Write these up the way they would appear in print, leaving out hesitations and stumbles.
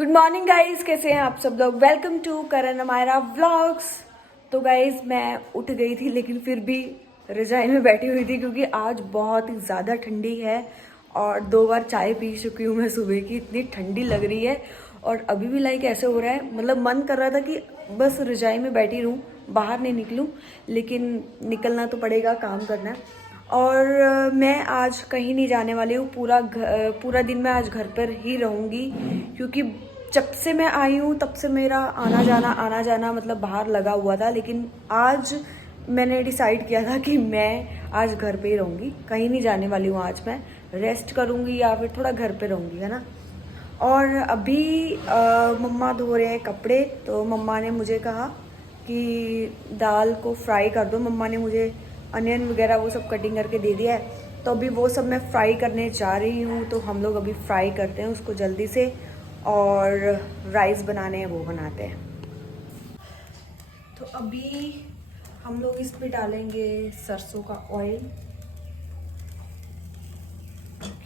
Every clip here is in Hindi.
गुड मॉर्निंग गाइज, कैसे हैं आप सब लोग। Welcome to Karan Amayra vlogs. तो गाइज मैं उठ गई थी लेकिन फिर भी रजाई में बैठी हुई थी क्योंकि आज बहुत ही ज़्यादा ठंडी है और 2 बार चाय पी चुकी हूँ मैं सुबह की, इतनी ठंडी लग रही है। और अभी भी लाइक ऐसे हो रहा है, मतलब मन कर रहा था कि बस रजाई में बैठी रहूँ, बाहर नहीं निकलूँ, लेकिन निकलना तो पड़ेगा, काम करना है। और मैं आज कहीं नहीं जाने वाली हूँ, पूरा दिन मैं आज घर पर ही रहूँगी क्योंकि जब से मैं आई हूँ तब से मेरा आना जाना मतलब बाहर लगा हुआ था। लेकिन आज मैंने डिसाइड किया था कि मैं आज घर पे ही रहूँगी, कहीं नहीं जाने वाली हूँ। आज मैं रेस्ट करूँगी या फिर थोड़ा घर पे रहूँगी, है ना। और अभी मम्मा धो रहे हैं कपड़े, तो मम्मा ने मुझे कहा कि दाल को फ्राई कर दो। मम्मा ने मुझे अनियन वगैरह वो सब कटिंग करके दे दिया है, तो अभी वो सब मैं फ्राई करने जा रही हूँ। तो हम लोग अभी फ्राई करते हैं उसको जल्दी से, और राइस बनाने हैं वो बनाते हैं। तो अभी हम लोग इस पे डालेंगे सरसों का ऑयल,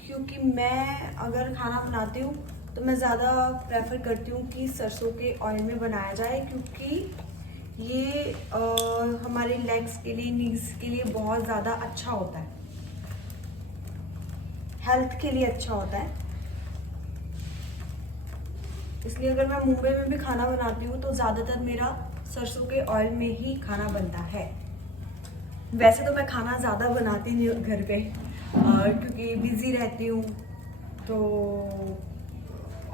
क्योंकि मैं अगर खाना बनाती हूँ तो मैं ज़्यादा प्रेफर करती हूँ कि सरसों के ऑयल में बनाया जाए, क्योंकि ये हमारे लेग्स के लिए, नीज के लिए बहुत ज़्यादा अच्छा होता है, हेल्थ के लिए अच्छा होता है। इसलिए अगर मैं मुंबई में भी खाना बनाती हूँ तो ज़्यादातर मेरा सरसों के ऑयल में ही खाना बनता है। वैसे तो मैं खाना ज़्यादा बनाती नहीं हूँ घर पे, क्योंकि बिज़ी रहती हूँ। तो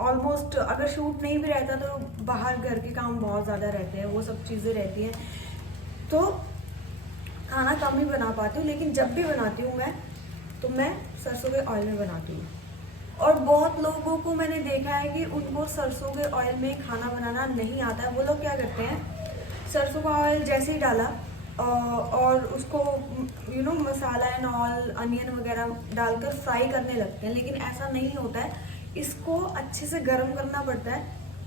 ऑलमोस्ट अगर शूट नहीं भी रहता तो बाहर घर के काम बहुत ज़्यादा रहते हैं, वो सब चीज़ें रहती हैं, तो खाना कम ही बना पाती हूँ। लेकिन जब भी बनाती हूँ मैं, तो मैं सरसों के ऑयल में बनाती हूँ। और बहुत लोगों को मैंने देखा है कि उनको सरसों के ऑयल में खाना बनाना नहीं आता है। वो लोग क्या करते हैं, सरसों का ऑयल जैसे ही डाला और उसको मसाला एंड ऑल अनियन वगैरह डालकर फ्राई करने लगते हैं, लेकिन ऐसा नहीं होता है। इसको अच्छे से गर्म करना पड़ता है,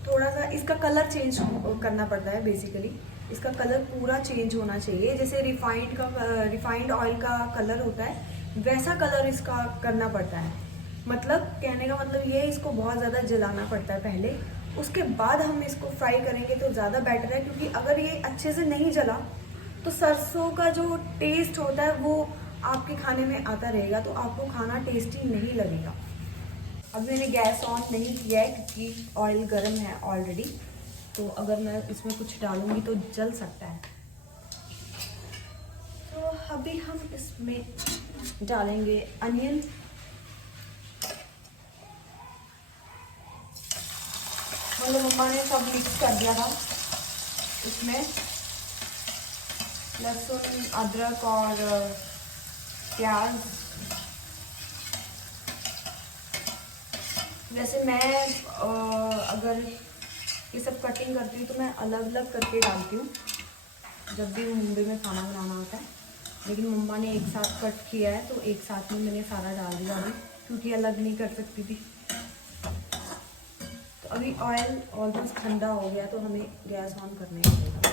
थोड़ा सा इसका कलर चेंज करना पड़ता है। बेसिकली इसका कलर पूरा चेंज होना चाहिए, जैसे रिफाइंड ऑयल का कलर होता है वैसा कलर इसका करना पड़ता है। मतलब कहने का मतलब ये है, इसको बहुत ज़्यादा जलाना पड़ता है पहले, उसके बाद हम इसको फ्राई करेंगे तो ज़्यादा बेटर है। क्योंकि अगर ये अच्छे से नहीं जला तो सरसों का जो टेस्ट होता है वो आपके खाने में आता रहेगा, तो आपको खाना टेस्टी नहीं लगेगा। अब मैंने गैस ऑन नहीं किया है क्योंकि ऑयल गर्म है ऑलरेडी, तो अगर मैं इसमें कुछ डालूंगी तो जल सकता है। तो अभी हम इसमें डालेंगे अनियन। मतलब मम्मा ने सब मिक्स कर दिया था, इसमें लहसुन, अदरक और प्याज। वैसे मैं अगर ये सब कटिंग करती हूँ तो मैं अलग अलग करके डालती हूँ जब भी मुंबई में खाना बनाना होता है, लेकिन मम्मा ने एक साथ कट किया है तो एक साथ में मैंने सारा डाल दिया अभी, क्योंकि अलग नहीं कर सकती थी। तो अभी ऑयल ऑलमोस्ट ठंडा हो गया तो हमें गैस ऑन करने पड़ेगा।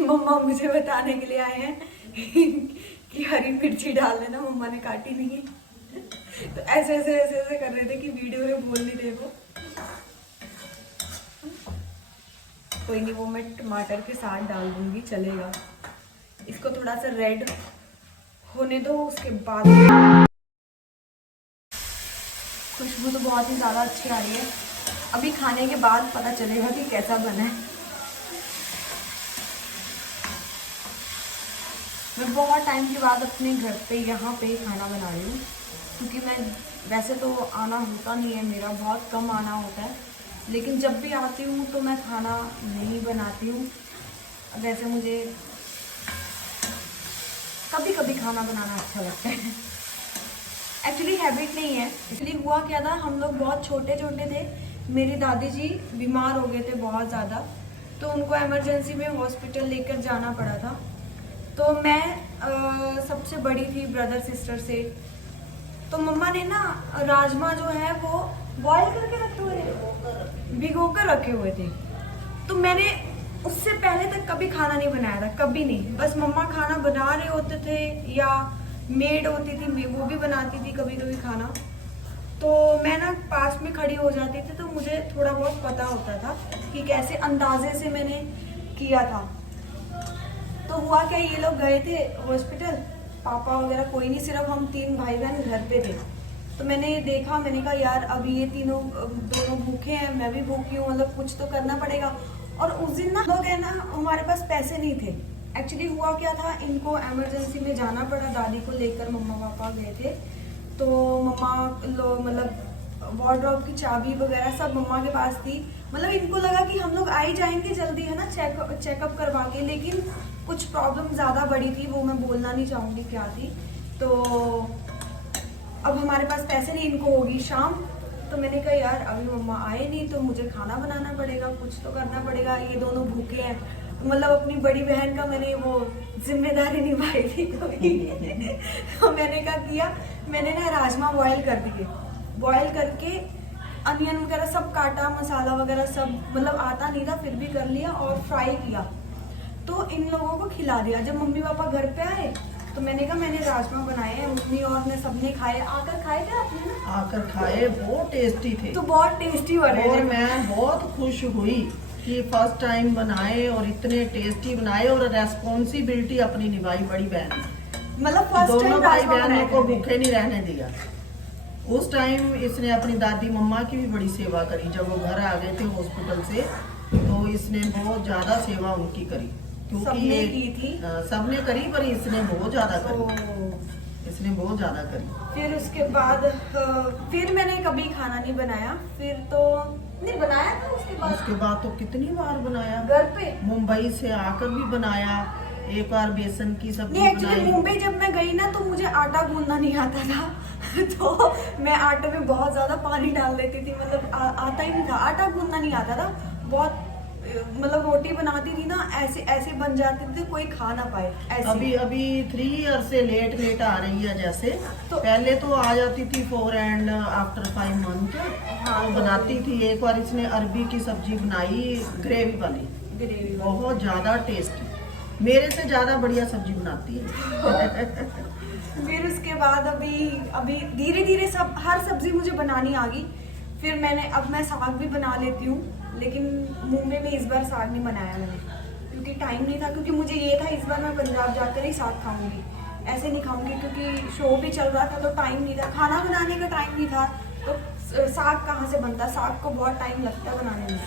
मम्मा मुझे बताने के लिए आए हैं कि हरी मिर्ची डाल लेना, मम्मा ने काटी नहीं। तो ऐसे कर रहे थे कि वीडियो में बोल नहीं रहे वो। कोई नहीं, वो मैं टमाटर के साथ डाल दूंगी, चलेगा। इसको थोड़ा सा रेड होने दो, उसके बाद खुशबू तो बहुत ही ज़्यादा अच्छी आ रही है। अभी खाने के बाद पता चलेगा कि कैसा बना है। मैं बहुत टाइम के बाद अपने घर पे यहाँ पे खाना बना रही हूँ, क्योंकि मैं वैसे तो आना होता नहीं है मेरा, बहुत कम आना होता है, लेकिन जब भी आती हूँ तो मैं खाना नहीं बनाती हूँ। वैसे मुझे कभी कभी खाना बनाना अच्छा लगता है, एक्चुअली हैबिट नहीं है। इसलिए हुआ क्या था, हम लोग बहुत छोटे छोटे थे, मेरी दादी जी बीमार हो गए थे बहुत ज़्यादा, तो उनको इमरजेंसी में हॉस्पिटल लेकर जाना पड़ा था। तो मैं सबसे बड़ी थी ब्रदर सिस्टर से, तो मम्मा ने ना राजमा जो है वो बॉयल करके रखे हुए थे, भिगो कर रखे हुए थे। तो मैंने उससे पहले तक कभी खाना नहीं बनाया था, कभी नहीं। बस मम्मा खाना बना रहे होते थे या मेड होती थी वो भी बनाती थी कभी कभी खाना, तो मैं ना पास में खड़ी हो जाती थी, तो मुझे थोड़ा बहुत पता होता था कि कैसे अंदाजे से मैंने किया था। तो हुआ क्या, ये लोग गए थे हॉस्पिटल, पापा वगैरह कोई नहीं, सिर्फ हम 3 भाई बहन घर पे थे। तो मैंने देखा, मैंने कहा यार अभी ये दोनों भूखे हैं, मैं भी भूखी हूँ, मतलब कुछ तो करना पड़ेगा। और उस दिन ना लोग है ना, हमारे पास पैसे नहीं थे। एक्चुअली हुआ क्या था, इनको इमरजेंसी में जाना पड़ा, दादी को लेकर मम्मा पापा गए थे। तो मम्मा लोग मतलब वार्डरोब की चाबी वगैरह सब मम्मा के पास थी। मतलब इनको लगा कि हम लोग आ ही जाएंगे जल्दी, है ना, चेकअप करवा के। लेकिन कुछ प्रॉब्लम ज़्यादा बड़ी थी, वो मैं बोलना नहीं चाहूँगी क्या थी। तो अब हमारे पास पैसे नहीं, इनको होगी शाम। तो मैंने कहा यार अभी मम्मा आए नहीं, तो मुझे खाना बनाना पड़ेगा, कुछ तो करना पड़ेगा, ये दोनों भूखे हैं। मतलब अपनी बड़ी बहन का मैंने वो जिम्मेदारी निभाई थी कभी। तो मैंने क्या किया, मैंने ना राजमा बॉयल कर दिए, बॉयल करके अनियन वगैरह सब काटा, मसाला वगैरह सब, मतलब आता नहीं था फिर भी कर लिया और फ्राई किया। तो इन लोगों को खिला दिया। जब मम्मी पापा घर पे आए तो मैंने कहा मैंने राजमा बनाए हैं, मम्मी और मैं सबने खाए। आकर खाए थे आपने ना? आकर खाए, बहुत टेस्टी थे। तो बहुत टेस्टी बने और थे। मैं बहुत खुश हुई कि फर्स्ट टाइम बनाए और इतने टेस्टी बनाए, और रेस्पॉन्सिबिलिटी अपनी निभाई बड़ी बहन ने। मतलब फर्स्ट टाइम दोनों भाई बहनों को भूखे नहीं रहने दिया। उस टाइम इसने अपनी दादी मम्मा की भी बड़ी सेवा करी। जब वो घर आ गए थे हॉस्पिटल से, तो इसने बहुत ज्यादा सेवा उनकी करी, क्योंकि सबने की थी। सबने करी, पर इसने बहुत ज्यादा करी, इसने बहुत ज्यादा करी। फिर उसके बाद फिर मैंने कभी खाना नहीं बनाया, फिर तो नहीं बनाया था। उसके बाद तो कितनी बार बनाया, घर पे मुंबई से आकर भी बनाया, एक बार बेसन की सब्जी नहीं। एक्चुअली बनाई। मुंबई जब मैं गई ना, तो मुझे आटा गूंदना नहीं आता था। तो मैं आटे में बहुत ज्यादा पानी डाल देती थी, मतलब आता ही नहीं था, आटा गूंदना नहीं आता था। बहुत मतलब रोटी बनाती थी ना, ऐसे ऐसे बन जाती थी कोई खा ना पाए ऐसे। अभी 3 ईयर से लेट आ रही है। जैसे तो पहले तो आ जाती थी 4 एंड आफ्टर 5 मंथ। हाँ, तो बनाती थी। एक बार इसने अरबी की सब्जी बनाई, ग्रेवी वाली, ग्रेवी बहुत ज्यादा टेस्टी, मेरे से ज्यादा बढ़िया सब्जी बनाती है। फिर उसके बाद अभी धीरे धीरे सब हर सब्जी मुझे बनानी आ गई। फिर अब मैं साग भी बना लेती हूँ, लेकिन मुंबई में इस बार साग नहीं बनाया मैंने, क्योंकि टाइम नहीं था। क्योंकि मुझे ये था इस बार मैं पंजाब जाकर ही साग खाऊंगी, ऐसे नहीं खाऊंगी, क्योंकि शो भी चल रहा था तो टाइम नहीं था, खाना बनाने का टाइम नहीं था। तो साग कहाँ से बनता, साग को बहुत टाइम लगता है बनाने में।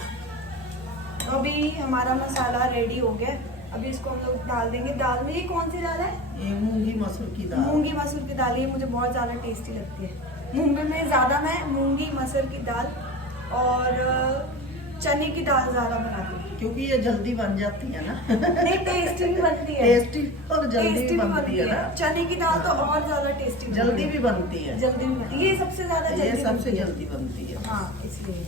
तो अभी हमारा मसाला रेडी हो गया, अभी इसको हम लोग डाल देंगे। दाल में ये कौन सी दाल है? ये मूंगी मसूर की दाल। मूंगी मसूर की दाल, ये मुझे बहुत ज़्यादा टेस्टी लगती है। मुंबई में ज़्यादा मैं मूंगी मसूर की दाल और चने की दाल ज़्यादा बनाती हूँ, क्योंकि ये जल्दी बन जाती है ना। नहीं टेस्टी भी बनती है, टेस्टी और जल्दी भी बनती है ना। चने की दाल तो और ज़्यादा टेस्टी जल्दी भी बनती है, जल्दी भी बनती है। ये सबसे ज़्यादा ये जल्दी सबसे बनती है। जल्दी बनती है। हाँ, इसलिए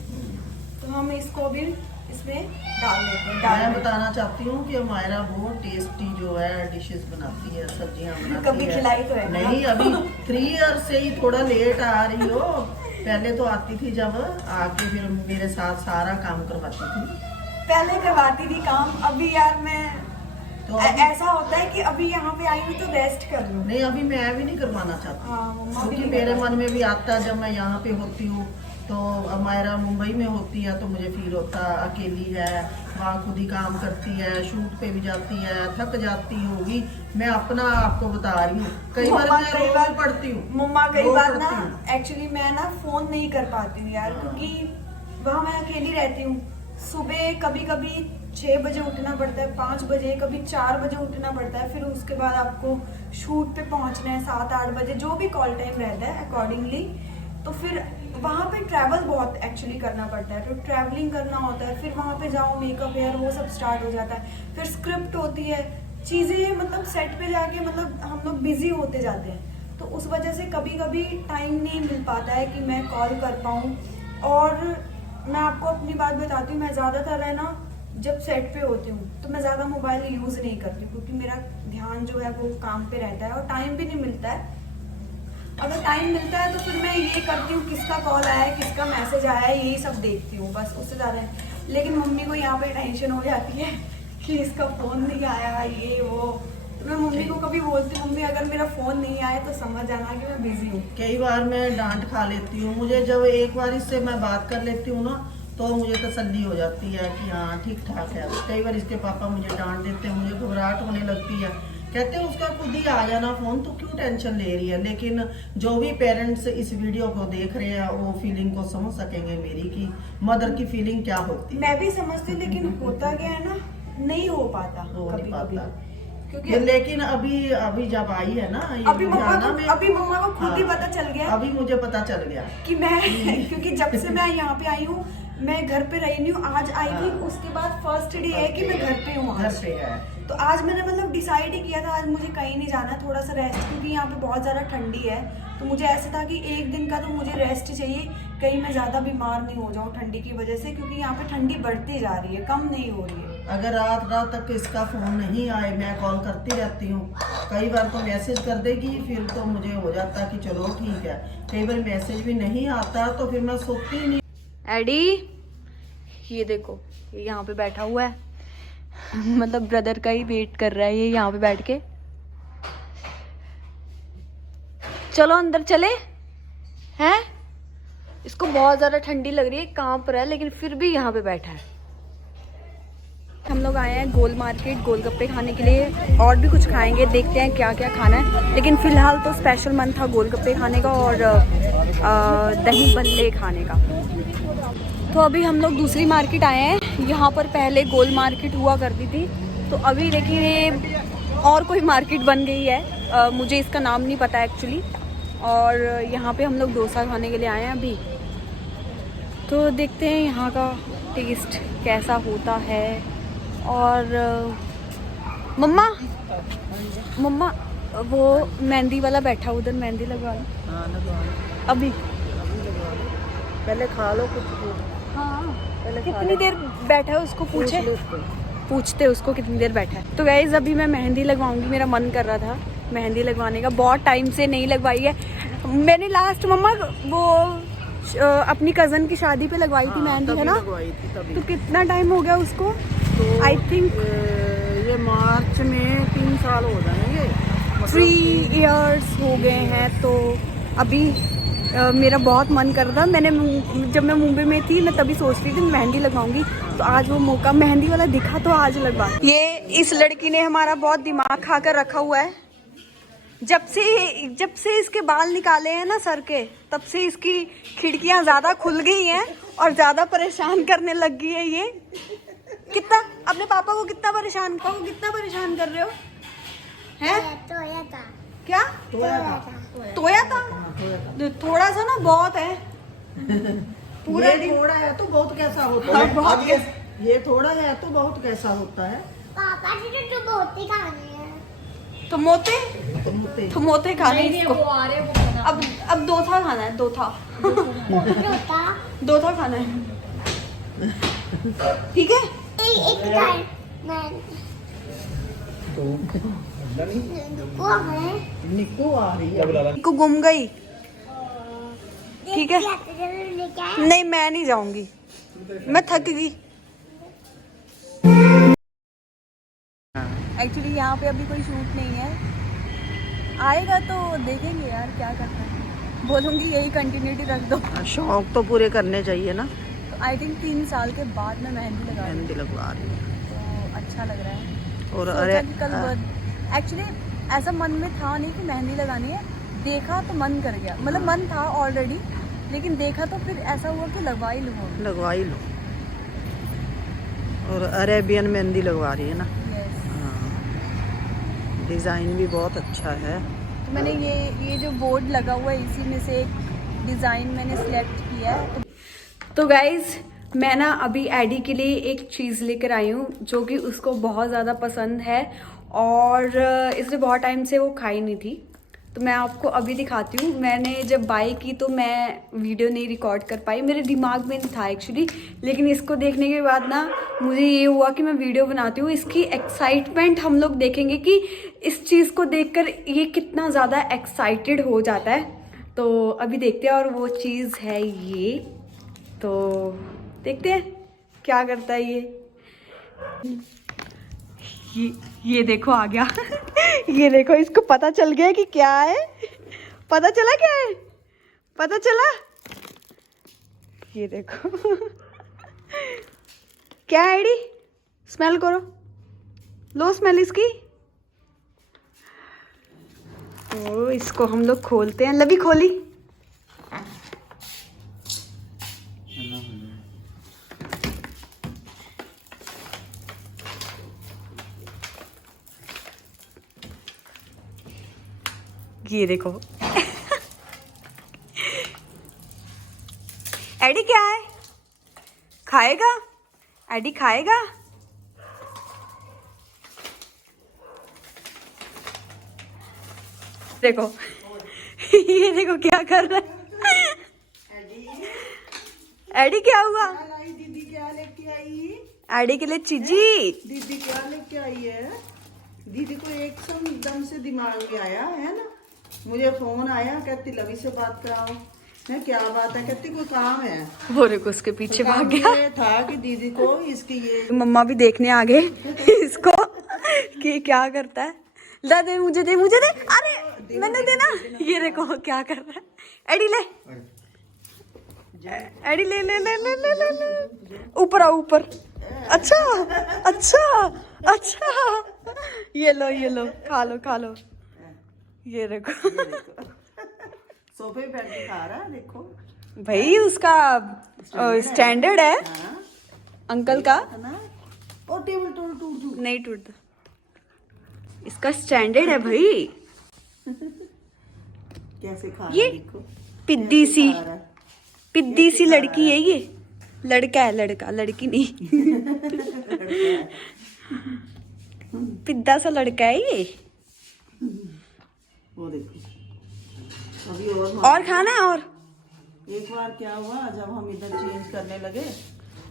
तो हम इसको भी इसमें डाल देते हैं। मैं बताना चाहती हूँ कि हमारा बहुत टेस्टी जो है डिशेस बनाती है, सब्जियाँ बनाती कभी खिलाई तो है नहीं, अभी 3 ईयर से ही थोड़ा लेट आ रही हो। पहले तो आती थी, जब आके फिर मेरे साथ सारा काम करवाती थी। पहले करवाती थी काम, अभी यार मैं तो ऐसा होता है कि अभी यहाँ पे आई हूँ तो रेस्ट कर लूँ। नहीं, अभी मैं भी नहीं करवाना चाहती, हाँ, मम्मा भी क्योंकि नहीं मेरे करवाती। मन में भी आता, जब मैं यहाँ पे होती हूँ तो हमारा मुंबई में होती है, तो मुझे फील होता अकेली है, वहाँ खुद ही काम करती है, शूट पे भी जाती है, थक जाती होगी। मैं अपना आपको बता रही हूँ, कई बार मैं रो पड़ती हूँ। मम्मा कई बार ना, एक्चुअली मैं ना फोन नहीं कर पाती हूँ यार, क्योंकि वहाँ मैं अकेली रहती हूँ। सुबह कभी कभी 6 बजे उठना पड़ता है, 5 बजे, कभी 4 बजे उठना पड़ता है। फिर उसके बाद आपको शूट पे पहुँचना है 7-8 बजे, जो भी कॉल टाइम रहता है अकॉर्डिंगली। तो फिर वहाँ पे ट्रैवल बहुत एक्चुअली करना पड़ता है, तो ट्रैवलिंग करना होता है। फिर वहाँ पे जाओ, मेकअप हेयर वो सब स्टार्ट हो जाता है। फिर स्क्रिप्ट होती है, चीज़ें, मतलब सेट पे जाके मतलब हम लोग बिजी होते जाते हैं। तो उस वजह से कभी कभी टाइम नहीं मिल पाता है कि मैं कॉल कर पाऊँ। और मैं आपको अपनी बात बताती हूँ, मैं ज़्यादातर है ना, जब सेट पे होती हूँ तो मैं ज़्यादा मोबाइल यूज़ नहीं करती, क्योंकि मेरा ध्यान जो है वो काम पे रहता है और टाइम भी नहीं मिलता है। अगर टाइम मिलता है तो फिर मैं ये करती हूँ, किसका कॉल आया है, किसका मैसेज आया है, यही सब देखती हूँ बस, उससे ज़्यादा नहीं। लेकिन मम्मी को यहाँ पे टेंशन हो जाती है कि इसका फ़ोन नहीं आया, ये वो। तो मैं मम्मी को कभी बोलती हूँ, मम्मी अगर मेरा फ़ोन नहीं आया तो समझ जाना कि मैं बिज़ी हूँ। कई बार मैं डांट खा लेती हूँ, मुझे जब एक बार इससे मैं बात कर लेती हूँ ना तो मुझे तसल्ली हो जाती है कि हाँ ठीक ठाक है। कई बार इसके पापा मुझे डांट देते हैं, मुझे घबराहट होने लगती है, कहते हैं उसका खुद ही आ जाना फोन, तो क्यों टेंशन ले रही है। लेकिन जो भी पेरेंट्स इस वीडियो को देख रहे हैं वो फीलिंग को समझ सकेंगे मेरी, कि मदर की फीलिंग क्या होती है। मैं भी समझती हूँ, लेकिन होता क्या है ना, नहीं हो पाता, हो नहीं पाता। क्योंकि लेकिन अभी जब आई है ना ये अभी मम्मा को खुद ही पता चल गया, अभी मुझे पता चल गया कि मैं क्योंकि जब से मैं यहाँ पे आई हूँ, मैं घर पे रही नहीं हूँ, आज आई थी, उसके बाद फर्स्ट डे है कि मैं घर पे हूँ। घर पे है तो आज मैंने मतलब डिसाइड ही किया था, आज मुझे कहीं नहीं जाना, थोड़ा सा रेस्ट, क्योंकि यहाँ पे बहुत ज़्यादा ठंडी है। तो मुझे ऐसे था कि एक दिन का तो मुझे रेस्ट चाहिए, कहीं मैं ज़्यादा बीमार नहीं हो जाऊँ ठंडी की वजह से, क्योंकि यहाँ पे ठंडी बढ़ती जा रही है, कम नहीं हो रही है। अगर रात रात तक इसका फोन नहीं आए, मैं कॉल करती रहती हूँ, कई बार तो मैसेज कर देगी, फिर तो मुझे हो जाता कि चलो ठीक है। कई बार मैसेज भी नहीं आता तो फिर मैं सोती नहीं। एडी, ये देखो, ये यहाँ पे बैठा हुआ है मतलब ब्रदर का ही वेट कर रहा है ये यहाँ पे बैठ के। चलो अंदर चले हैं, इसको बहुत ज्यादा ठंडी लग रही है, कांप रहा है, लेकिन फिर भी यहाँ पे बैठा है। हम लोग आए हैं गोल मार्केट गोलगप्पे खाने के लिए, और भी कुछ खाएंगे, देखते हैं क्या क्या खाना है। लेकिन फिलहाल तो स्पेशल मन था गोलगप्पे खाने का और दही बल्ले खाने का। तो अभी हम लोग दूसरी मार्केट आए हैं, यहाँ पर पहले गोल मार्केट हुआ करती थी, तो अभी देखिए ये और कोई मार्केट बन गई है, मुझे इसका नाम नहीं पता एक्चुअली। और यहाँ पे हम लोग डोसा खाने के लिए आए हैं अभी, तो देखते हैं यहाँ का टेस्ट कैसा होता है। और मम्मा मम्मा वो मेहंदी वाला बैठा उधर, मेहंदी लगवा लो अभी, पहले खा लो कुछ। हाँ कितनी देर बैठा है उसको पूछते उसको कितनी देर बैठा है। तो गाइस अभी मैं मेहंदी लगवाऊंगी, मेरा मन कर रहा था मेहंदी लगवाने का, बहुत टाइम से नहीं लगवाई है मैंने। लास्ट मम्मा वो अपनी कजन की शादी पे लगवाई थी मेहंदी, है ना? तो कितना टाइम हो गया उसको? आई थिंक ये मार्च में 3 साल हो जाएंगे, 3 इयर्स हो गए हैं। तो अभी मेरा बहुत मन कर रहा था, जब मैं मुंबई में थी मैं तभी सोच रही थी मेहंदी लगाऊंगी, तो आज वो मौका मेहंदी वाला दिखा तो आज लगवा। ये इस लड़की ने हमारा बहुत दिमाग खा कर रखा हुआ है, जब से इसके बाल निकाले हैं ना सर के, तब से इसकी खिड़कियां ज्यादा खुल गई हैं और ज्यादा परेशान करने लग गई है ये। कितना अपने पापा को कितना परेशान कर रहे हो हैं? क्या तोया था? थोड़ा सा ना बहुत है, पूरा ये थोड़ा है तो बहुत कैसा होता है, बहुत ये थोड़ा है तो बहुत कैसा होता है। पापा जी तो बहुत ही खाने हैं। तो मोते खाने इसको। अब दो था खाना है, दो था खाना है, ठीक है। एक टाइम मैं निक्को आ रही है, निक्को गुम गई, ठीक है। लेके नहीं मैं नहीं जाऊंगी, मैं थक गई। एक्चुअली यहाँ पे अभी कोई शूट नहीं है, आएगा तो देखेंगे यार क्या करना है। बोलूँगी यही कंटिन्यूटी रख दो, शौक तो पूरे करने चाहिए ना। तो आई थिंक 3 साल के बाद मैं मेहंदी लगवा रही है तो अच्छा लग रहा है। और सोचा कि कल एक्चुअली ऐसा मन में था नहीं कि मेहंदी लगानी है, देखा तो मन कर गया, मतलब मन था ऑलरेडी, लेकिन देखा तो फिर ऐसा हुआ कि लगवा ही लो। और अरेबियन मेहंदी लगवा रही है ना, यस। डिज़ाइन भी बहुत अच्छा है। तो मैंने ये जो बोर्ड लगा हुआ है इसी में से एक डिज़ाइन मैंने सिलेक्ट किया है। तो गाइज़ मैं ना अभी एडी के लिए एक चीज़ लेकर आई हूँ जो कि उसको बहुत ज़्यादा पसंद है और इसने बहुत टाइम से वो खाई नहीं थी, तो मैं आपको अभी दिखाती हूँ। मैंने जब बाय की तो मैं वीडियो नहीं रिकॉर्ड कर पाई, मेरे दिमाग में नहीं था एक्चुअली, लेकिन इसको देखने के बाद ना मुझे ये हुआ कि मैं वीडियो बनाती हूँ। इसकी एक्साइटमेंट हम लोग देखेंगे कि इस चीज़ को देखकर ये कितना ज़्यादा एक्साइटेड हो जाता है। तो अभी देखते हैं, और वो चीज़ है ये, तो देखते हैं क्या करता है ये देखो आ गया। ये देखो, इसको पता चल गया कि क्या है। पता चला क्या है? पता चला? ये देखो। क्या है एडी? स्मेल करो, लो स्मेल इसकी। तो इसको हम लोग खोलते हैं। लवी खोली। ये देखो। एडी क्या है? खाएगा? एडी खाएगा? देखो। ये देखो क्या कर रहा है। एडी क्या हुआ? दीदी क्या लेके आई? एडी के लिए चीजी। दीदी क्या लेके आई है? दीदी को एकदम से दिमाग में आया है ना, मुझे फोन आया, कहती लवी से बात कराओ। मैं क्या बात है? कहती कोई काम है। वो देखो उसके पीछे भाग काम गया। ये था कि दीदी को इसकी ये मम्मा भी देखने आ गए इसको कि क्या करता है। ला दे, मुझे दे, मुझे दे। अरे मैंने देना। ये देखो क्या कर रहा है। एडी ले, एडी ले ले ले ले ले ले ले। ऊपर आओ, ऊपर। अच्छा अच्छा अच्छा। ये लो, खा लो खा लो। ये देखो। सोफे पे बैठ के खा रहा है, देखो भाई उसका स्टैंडर्ड है हाँ, अंकल का। है ना। और टेबल टूट टूट टूट नहीं टूटता, इसका स्टैंडर्ड है भाई। कैसे खा रहा ये है, देखो पिद्दी कैसे सी, खा रहा है। पिद्दी सी लड़की है ये। लड़का है, लड़का, लड़की नहीं। पिद्दा सा लड़का है ये। वो देखो अभी और खाना है और? एक बार क्या हुआ, जब हम इधर चेंज करने लगे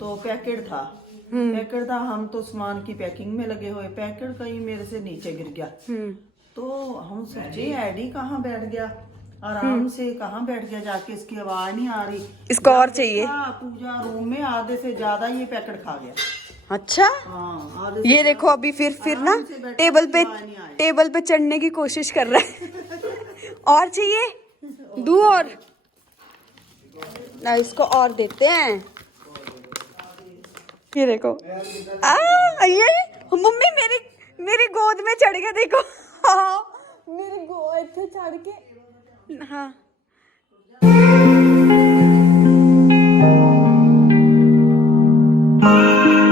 तो पैकेट था, हम तो सामान की पैकिंग में लगे हुए, पैकेट कहीं मेरे से नीचे गिर गया। तो हम सोचे एडी कहाँ बैठ गया, आराम से कहाँ बैठ गया जाके, इसकी आवाज नहीं आ रही। इसको और चाहिए। पूजा रूम में आधे से ज्यादा ये पैकेट खा गया। अच्छा, हाँ आधे ये देखो अभी फिर ना आराम से बैठा, टेबल पे चढ़ने की कोशिश कर रहा है। और चाहिए? दू और ना, इसको और देते हैं। ये देखो ये मम्मी मेरी गोद में चढ़ गया, देखो। हाँ, मेरी गोद पे चढ़ के। हाँ